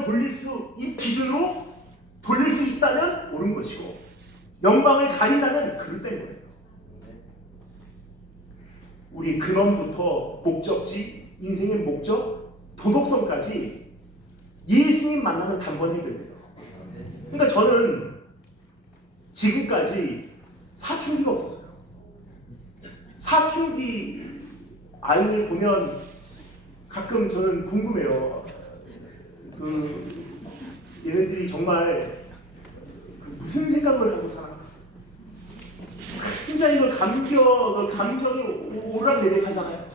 돌릴 수, 이 기준으로 돌릴 수 있다면 옳은 것이고, 영광을 가린다면 그릇된 거예요. 우리 근원부터 목적지, 인생의 목적, 도덕성까지 예수님 만나면 단번에 해결돼요. 그러니까 저는 지금까지 사춘기가 없었어요. 사춘기 아이를 보면 가끔 저는 궁금해요. 얘네들이 정말 무슨 생각을 하고 살아? 굉장히 감정이 오락내리하잖아요.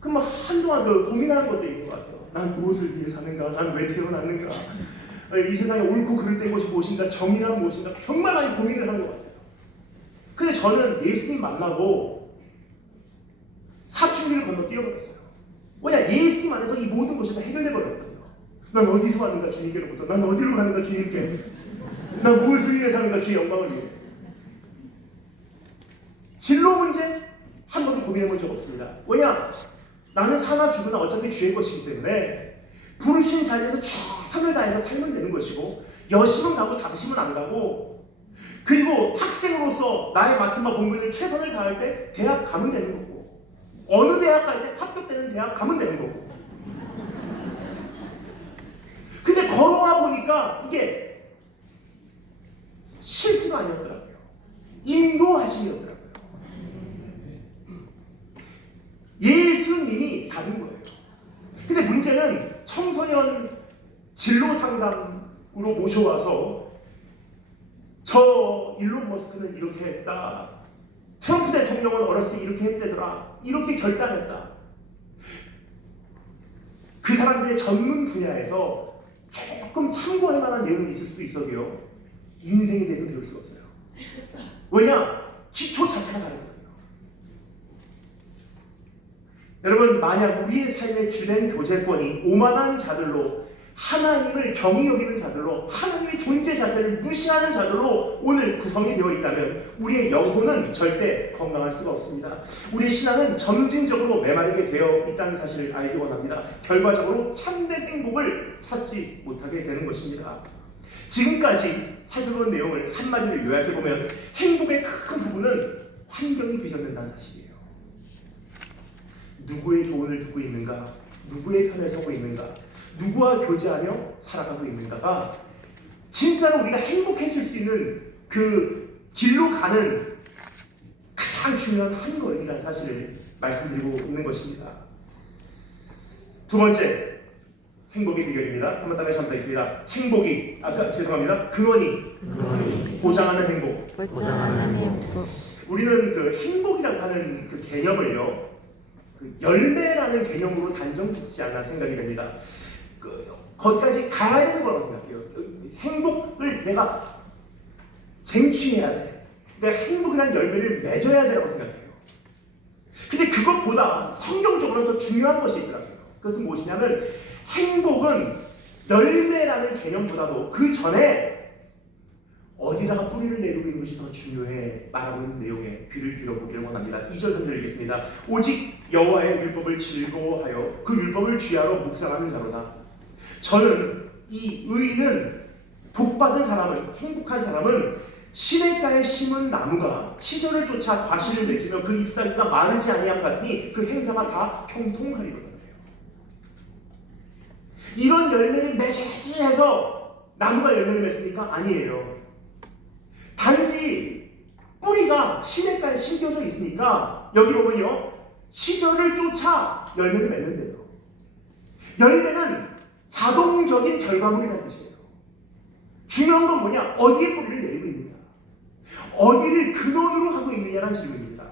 그럼 한동안 고민하는 것들이 있는 것 같아요. 난 무엇을 위해 사는가? 난 왜 태어났는가? 이 세상에 옳고 그릇된 것이 무엇인가? 정의란 무엇인가? 정말 많이 고민을 하는 것 같아요. 근데 저는 예수님 만나고 사춘기를 건너 뛰어버렸어요. 왜냐? 예수님 안에서 이 모든 것이 다 해결돼 버렸거든요. 난 어디서 왔는가? 주님께로부터. 난 어디로 가는가? 주님께. 난 무엇을 위해 사는가? 주의 영광을 위해. 진로 문제 한 번도 고민해 본 적 없습니다. 왜냐? 나는 사나 죽으나 어차피 주의 것이기 때문에 부르신 자리에서 최선을 다해서 살면 되는 것이고, 여심은 가고 다심은 안 가고, 그리고 학생으로서 나의 맡은 바 본분을 최선을 다할 때 대학 가면 되는 거고, 어느 대학 갈 때 합격되는 대학 가면 되는 거고. 근데 걸어와 보니까 이게 실수가 아니었더라고요. 인도하심이었더라고요. 예수님이 답인 거예요. 근데 문제는 청소년 진로 상담으로 모셔와서 저 일론 머스크는 이렇게 했다. 트럼프 대통령은 어렸을 때 이렇게 했대더라. 이렇게 결단했다. 그 사람들의 전문 분야에서 조금 참고할 만한 내용이 있을 수도 있어도요, 인생에 대해서 배울 수가 없어요. 왜냐? 기초 자체가 다르거든요. 여러분, 만약 우리의 삶의 주된 교제권이 오만한 자들로, 하나님을 경히 여기는 자들로, 하나님의 존재 자체를 무시하는 자들로 오늘 구성이 되어 있다면 우리의 영혼은 절대 건강할 수가 없습니다. 우리의 신앙은 점진적으로 메마르게 되어 있다는 사실을 알기 원합니다. 결과적으로 참된 행복을 찾지 못하게 되는 것입니다. 지금까지 살펴본 내용을 한마디로 요약해보면 행복의 큰 부분은 환경이 빚어낸다는 사실이에요. 누구의 조언을 듣고 있는가? 누구의 편에 서고 있는가? 누구와 교제하며 살아가고 있는가가 진짜로 우리가 행복해질 수 있는 그 길로 가는 가장 중요한 한 걸음이라는 사실을 말씀드리고 있는 것입니다. 두 번째, 행복의 비결입니다. 한번 따라해 감사하겠습니다. 행복이, 근원이 보장하는 행복. 우리는 그 행복이라고 하는 그 개념을요, 그 열매라는 개념으로 단정짓지 않나 생각이 됩니다. 거기까지 가야 되는 거라고 생각해요. 행복을 내가 쟁취해야 돼. 내가 행복이라는 열매를 맺어야 되라고 생각해요. 근데 그것보다 성경적으로 더 중요한 것이 있더라고요. 그것은 무엇이냐면, 행복은 열매라는 개념보다도 그 전에 어디다가 뿌리를 내리고 있는 것이 더 중요해 말하고 있는 내용에 귀를 기울여보기를 원합니다. 2절 3절 읽겠습니다. 오직 여호와의 율법을 즐거워하여 그 율법을 쥐하러 묵상하는 자로다. 저는 이 의인은, 복받은 사람은, 행복한 사람은 시냇가에 심은 나무가 시절을 쫓아 과실을 맺으며 그 잎사귀가 마르지 아니함 같으니 그 행사가 다 형통하리로다. 이런 열매를 맺어야지 해서 나무가 열매를 맺습니까? 아니에요. 단지 뿌리가 시냇가에 심겨져 있으니까 여기 보면요, 시절을 쫓아 열매를 맺는데요. 열매는 자동적인 결과물이라는 뜻이에요. 중요한 건 뭐냐? 어디에 뿌리를 내리고 있느냐, 어디를 근원으로 하고 있느냐라는 질문입니다.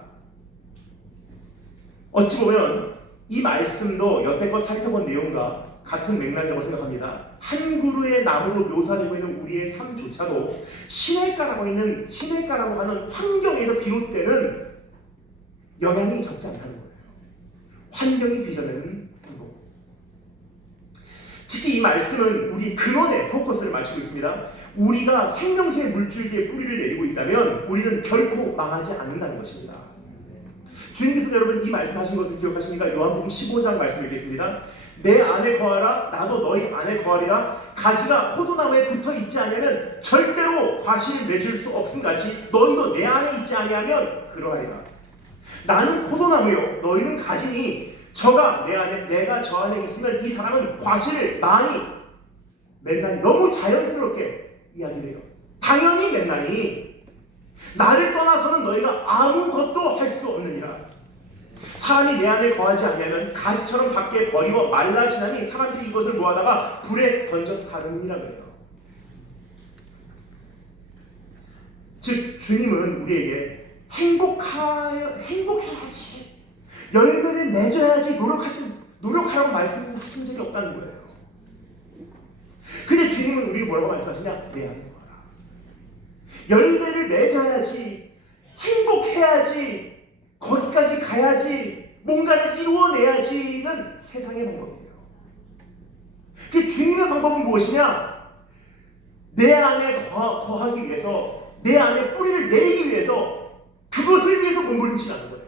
어찌 보면 이 말씀도 여태껏 살펴본 내용과 같은 맥락이라고 생각합니다. 한 그루의 나무로 묘사되고 있는 우리의 삶조차도 시냇가라고 하는 환경에서 비롯되는 영향이 적지 않다는 거예요. 환경이 빚어내는 행복. 특히 이 말씀은 우리 근원에 포커스를 맞추고 있습니다. 우리가 생명수의 물줄기에 뿌리를 내리고 있다면 우리는 결코 망하지 않는다는 것입니다. 주님께서 여러분 이 말씀하신 것을 기억하십니까? 요한복음 15장 말씀 읽겠습니다. 내 안에 거하라 나도 너희 안에 거하리라. 가지가 포도나무에 붙어 있지 아니하면 절대로 과실을 맺을 수 없음같이 너희도 내 안에 있지 아니하면 그러하리라. 나는 포도나무요 너희는 가지니 저가 내 안에 내가 저 안에 있으면 이 사람은 과실을 많이 맺나니. 너무 자연스럽게 이야기를 해요. 당연히 맺나니 나를 떠나서는 너희가 아무것도 할 수 없느니라. 사람이 내 안에 거하지 아니하면 가지처럼 밖에 버리고 말라지나니 사람들이 이것을 모아다가 불에 던져 사르느니라 그래요. 즉 주님은 우리에게 행복해야지, 열매를 맺어야지 노력하라고 말씀하신 적이 없다는 거예요. 근데 주님은 우리에게 뭐라고 말씀하시냐? 내 안에 거하라. 열매를 맺어야지, 행복해야지, 거기까지 가야지, 뭔가를 이루어내야지는 세상의 방법이에요. 그 주님의 방법은 무엇이냐? 내 안에 거하기 위해서, 내 안에 뿌리를 내리기 위해서, 그것을 위해서 몸부림치라는 거예요.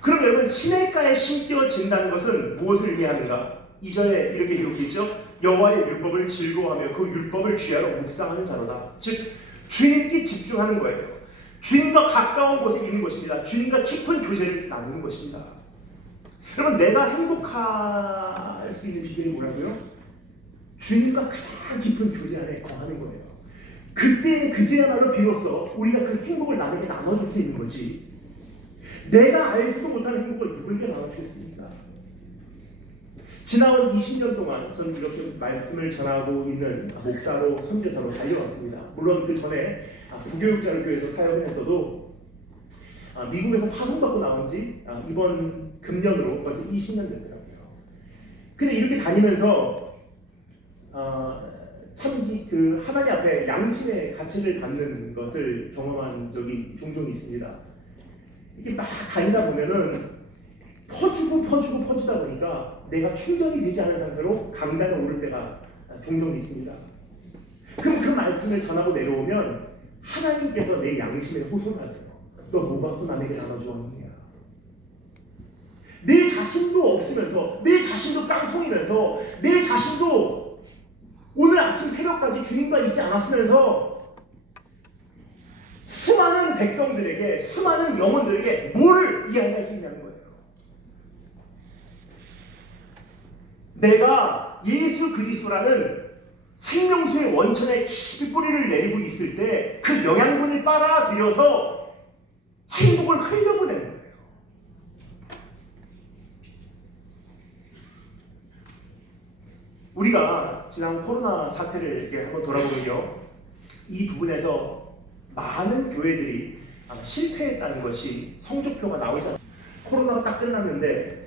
그럼 여러분, 시냇가에 심겨진다는 것은 무엇을 의미하는가? 2절에 이렇게 기록되어 있죠. 여호와의 율법을 즐거워하며 그 율법을 주야로 묵상하는 자로다. 즉 주님께 집중하는 거예요. 주님과 가까운 곳에 있는 것입니다. 주님과 깊은 교제를 나누는 것입니다. 여러분, 내가 행복할 수 있는 비결이 뭐라고요? 주님과 가장 깊은 교제 안에 거하는 거예요. 그제야말로 비로소 우리가 그 행복을 남에게 나눠줄 수 있는 거지. 내가 알지도 못하는 행복을 누구에게 나눠주겠습니까? 지나온 20년 동안 저는 이렇게 말씀을 전하고 있는 목사로, 선교사로 달려왔습니다. 물론 그 전에 부교육자료교회에서 사역을 했어도 미국에서 파송받고 나온 지 이번 금년으로 벌써 20년 됐더라고요. 근데 이렇게 다니면서 참 그 하나님 앞에 양심의 가치를 받는 것을 경험한 적이 종종 있습니다. 이렇게 막 다니다 보면은 퍼주다 보니까 내가 충전이 되지 않은 상태로 강단에 오를 때가 종종 있습니다. 그럼 그 말씀을 전하고 내려오면 하나님께서 내 양심에 호소하세요. 너 뭐 갖고 남에게 나눠주었느냐? 내 자신도 없으면서, 내 자신도 깡통이면서, 내 자신도 오늘 아침 새벽까지 주님과 있지 않았으면서 수많은 백성들에게, 수많은 영혼들에게 뭘 이야기할 수 있냐는 거예요. 내가 예수 그리스도라는 생명수의 원천에 깊이 뿌리를 내리고 있을 때 그 영양분을 빨아들여서 행복을 흘려보내는 거예요. 우리가 지난 코로나 사태를 이렇게 한번 돌아보면요, 이 부분에서 많은 교회들이 실패했다는 것이 성적표가 나오지 않아요. 코로나가 딱 끝났는데